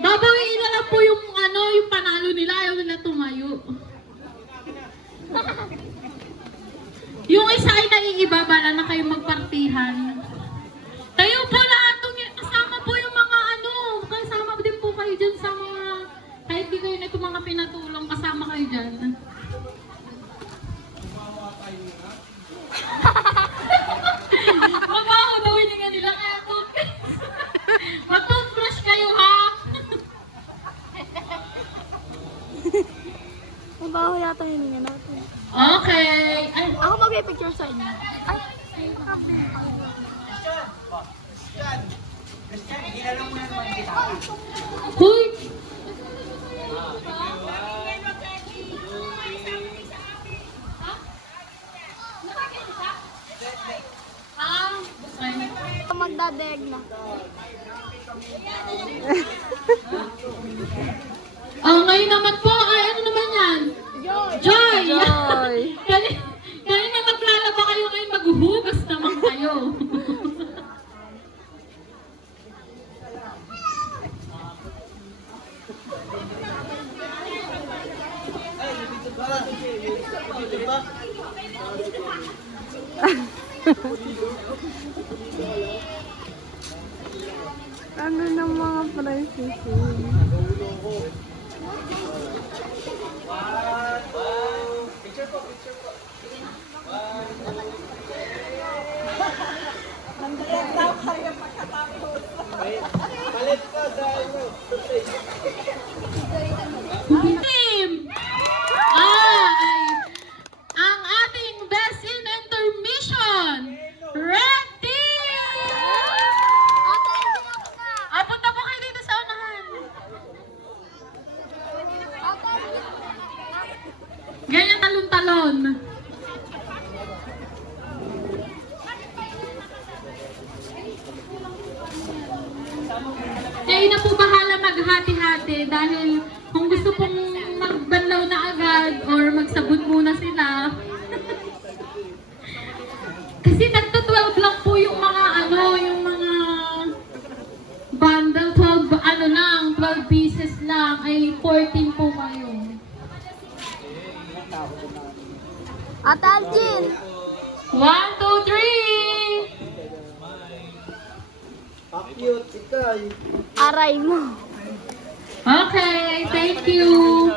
Babawiin na lang po yung ano, yung panalo nila, ayaw nila tumayo. Yung isa ay naiibabala na kayo magpartihan. Tayo po lahat, kasama po yung mga ano, kasama din po kayo dyan sa mga, kahit di kayo na itong mga pinatulong, kasama kayo dyan. Mabaho daw hininga nila, kaya mag-toothbrush kayo ha! Mabaho yata hininga natin. Okay. Ay, Ako mag-picture sa inyo. Ay, huy! magdadeg na. Ngayon naman po, ay ano naman yan? Joy! Joy! Joy! Kanina maglalaba kayo ngayon, maghuhugas naman kayo. Ano ng mga prices? Team! Ay, ang ating best in intermission, Red Team! Punta po kayo dito sa unahan. Ganyan talon-talon. Kayo na po bahala maghati-hati dahil kung gusto pong magbanlaw na agad or magsabon muna sila. Kasi nagto-12 lang po yung mga ano, yung mga bundle, 12 ano lang, 12 pieces lang, ay 14 po kayo. Ate Algin! 1, 2, 3! Cute, ikay. Aray mo. Okay, thank you.